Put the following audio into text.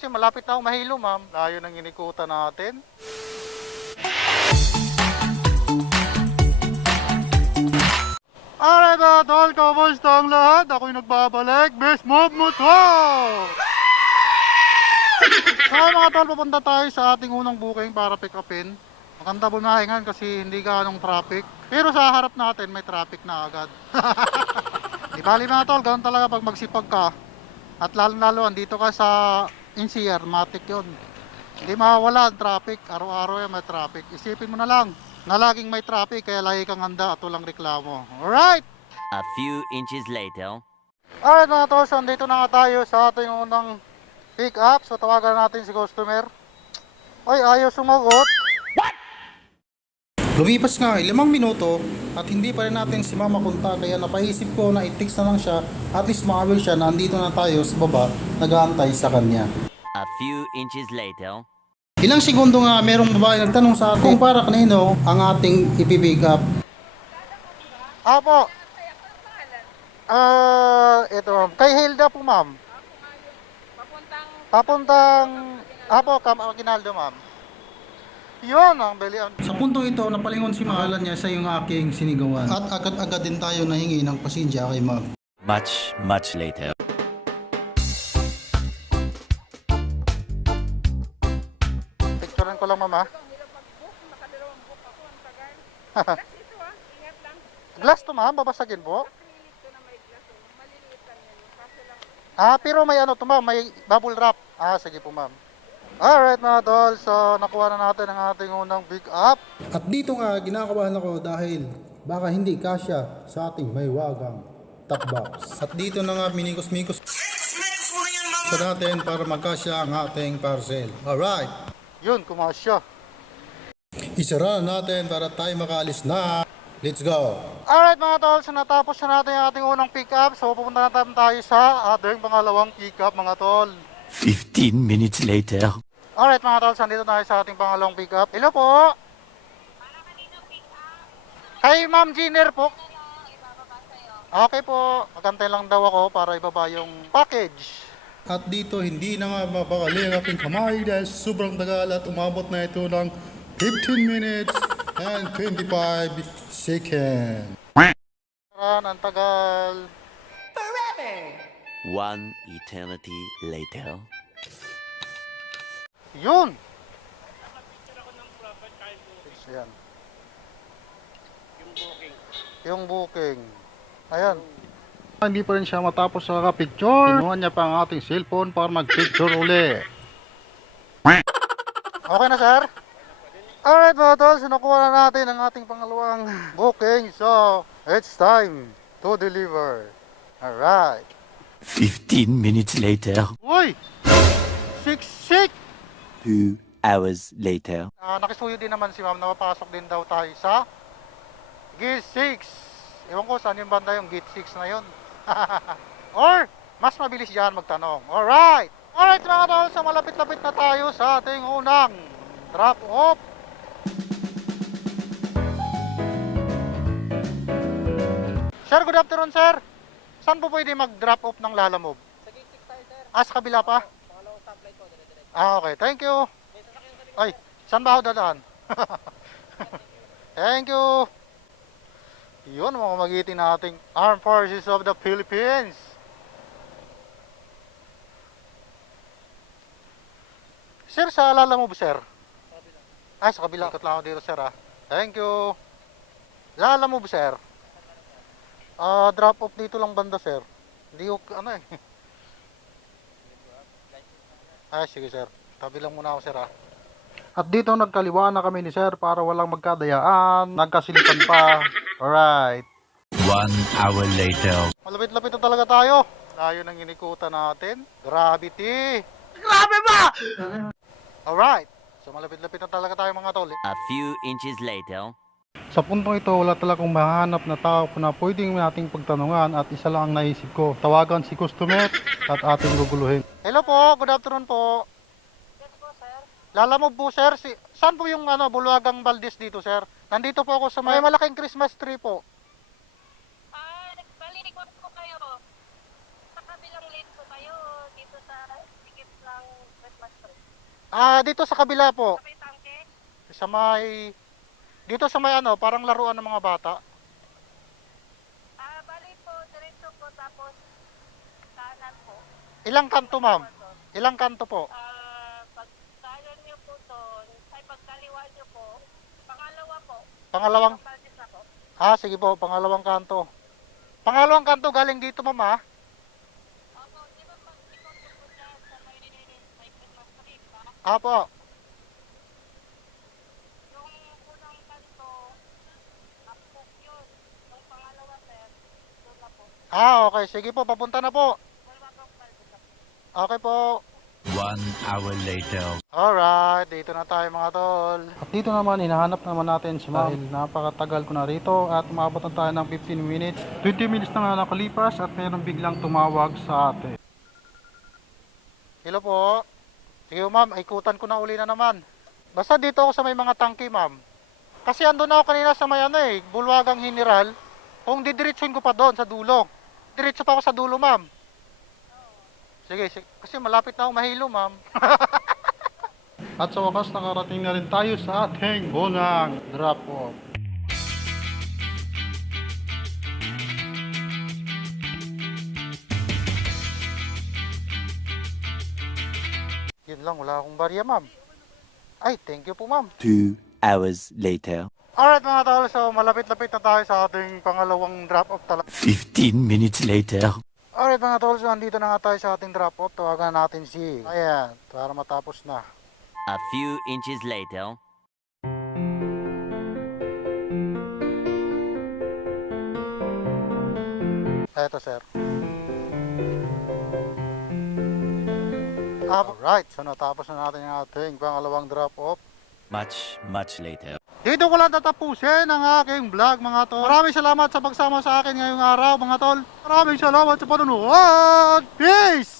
Kasi malapit na ako mahilo, ma'am. Layo ng inikutan natin. Alright mga tol, kamusta ang lahat? Ako'y nagbabalik. Best move mo to! So mga tol, papunta tayo sa ating unang booking para pick upin. Maganda bumahingan kasi hindi ganong traffic. Pero sa harap natin may traffic na agad. Di bali mga tol, ganun talaga pag magsipag ka. At lalo-lalo andito ka sa NCR, matik yun. Hindi mawawala ang traffic, araw-araw yan may traffic. Isipin mo na lang na laging may traffic kaya lagi kang handa at walang reklamo. Alright! A few inches later. Alright mga tol, so andito na nga tayo sa ating unang pick up. So tawagan natin si customer. Ay, ayaw sumagot. Lumipas nga limang minuto at hindi pa rin natin si Mama kunta kaya napaisip ko na i-text na lang siya at least makawil siya na andito na tayo sa baba nag-aantay sa kanya. A few inches later. Ilang segundo nga merong babae nagtanong sa atin kung para kanino ang ating ipipick up. Apo. Ah, ito ma'am. Kay Hilda po ma'am. Papuntang Papuntang, apo, Cam Aguinaldo ma'am. Yun ang belian. Sa puntong ito, napalingon si Mahalan niya sa yung aking sinigawan. At agad-agad din tayo nahingi ng pasensya kay Ma'am. Much, much later. Picturean ko lang tagal. Glass ito ah, ingat lang. Glass to ma'am, babasagin po. Ah, pero may ano to ma'am, may bubble wrap. Ah, sige po ma'am. Alright mga tol, so nakuha na natin ang ating unang pick up. At dito nga, ginakabahan ako dahil baka hindi kasya sa ating may wagang top box. At dito na nga minikos-mikos sa natin para magkasya ang ating parcel. Alright, Yun, kumasya. isara na natin para tayo makaalis na. Let's go! Alright mga tol, so natapos na natin ang ating unang pick up. So pupunta na tayo tayo sa ating pangalawang pick up mga tol. 15 minutes later. Alright mga tol, so nandito tayo sa ating pangalawang pick up. Hello po! Kay Ma'am Giner po. Okay po, magantay lang daw ako para ibaba yung package. At dito hindi na nga mapakali ang aking kamay dahil sobrang tagal at umabot na ito ng 15 minutes and 25 seconds. Ang tagal. One eternity later. Yun! Ayan. Yung booking. Yung booking. Ayan. Hindi pa rin siya matapos sa picture. Kinuha niya pa ang ating cellphone para mag-picture uli. Okay na, sir? Alright mga tol, so nakuha na natin ang ating pangalawang booking. So, it's time to deliver. Alright. 15 minutes later. Uy! Siksik! Two hours later. Ah, nakisuyo din naman si ma'am, napapasok din daw tayo sa gate 6. Ewan ko saan yung banda yung gate 6 na yun. Or, mas mabilis dyan magtanong. Alright! Alright mga tol, so malapit-lapit na tayo sa ating unang drop off. Sir, good afternoon sir. Saan po pwede mag-drop off ng lalamove? sa gate 6 tayo sir. Ah, sa kabila pa? Pangalawang stoplight ko, dire-diretso. Ah, okay. Thank you. Ay, saan ba ako dadaan? Thank you. Yun, mga magiting nating Armed Forces of the Philippines. Sir, sa alala mo ba, sir? Ay, sa kabila. Ikot lang ako dito, sir, ah. Thank you. Alala mo ba, sir? Ah, drop off dito lang banda, sir. Hindi ko, ano eh. Ay, sige, sir. Tabi lang muna ako, sir, ah. At dito nagkaliwa na kami ni Sir para walang magkadayaan. Nagkasilipan pa. Alright. One hour later. Malapit-lapit na talaga tayo. Layo ng inikutan natin. Gravity. Grabe ba? Alright. So malapit-lapit na talaga tayo mga tol. A few inches later. Sa puntong ito, wala talagang mahanap na tao na pwedeng nating pagtanungan at isa lang ang naisip ko. Tawagan si customer at ating guguluhin. Hello po. Good afternoon po. Lala mo po sir, si, saan po yung ano, Buluagang Valdez dito sir? Nandito po ako sa may malaking Christmas tree po. Ah, balilikot ko kayo. Sa kabilang lane ko kayo, dito sa sikip ng Ah, dito sa kabila po. Sa may tangke? Sa may... Dito sa may ano, parang laruan ng mga bata. Ah, bali po, diretso po tapos kanan po. Ilang kanto, ma'am? Ilang kanto po? Ah, pag kanan niyo po doon, ay pagkaliwa niyo po, pangalawa po. Pangalawang... Ah, sige po, pangalawang kanto. Pangalawang kanto galing dito, ma'am, ha? Opo, di ba pag ikot niyo po dyan sa may cycle na street, ha? Apo. Yung unang kanto, upbook yun. Yung pangalawa, sir, doon na po. Ah, okay. Sige po, papunta na po. Okay po. One hour later. Alright, dito na tayo mga tol. At dito naman, hinahanap naman natin si Ma'am. Dahil napakatagal ko na rito at umabot na tayo ng 15 minutes. 20 minutes na nga nakalipas at mayroong biglang tumawag sa atin. Hello po. Sige ma'am, ikutan ko na uli na naman. Basta dito ako sa may mga tangke ma'am. Kasi andun ako kanina sa may ano eh, bulwagang general. Kung didiretsuin ko pa doon sa dulo. Diretso pa ako sa dulo ma'am. Sige, sige. Kasi malapit na ako mahilo ma'am. At sa wakas, nakarating na rin tayo sa ating unang drop-off. Yun lang, wala akong barya ma'am. Ay, thank you po ma'am. Two hours later. Alright mga tol, so malapit-lapit na tayo sa ating pangalawang drop-off talaga. Fifteen minutes later. Alright mga tol, so andito na nga tayo sa ating drop-off. Tawagan natin si... Ayan, para matapos na. A few inches later. Eto, sir. Alright, so natapos na natin yung ating pangalawang drop-off. Much, much later. Dito ko lang tatapusin ang aking vlog mga tol. Maraming salamat sa pagsama sa akin ngayong araw mga tol. Maraming salamat sa panonood. Peace!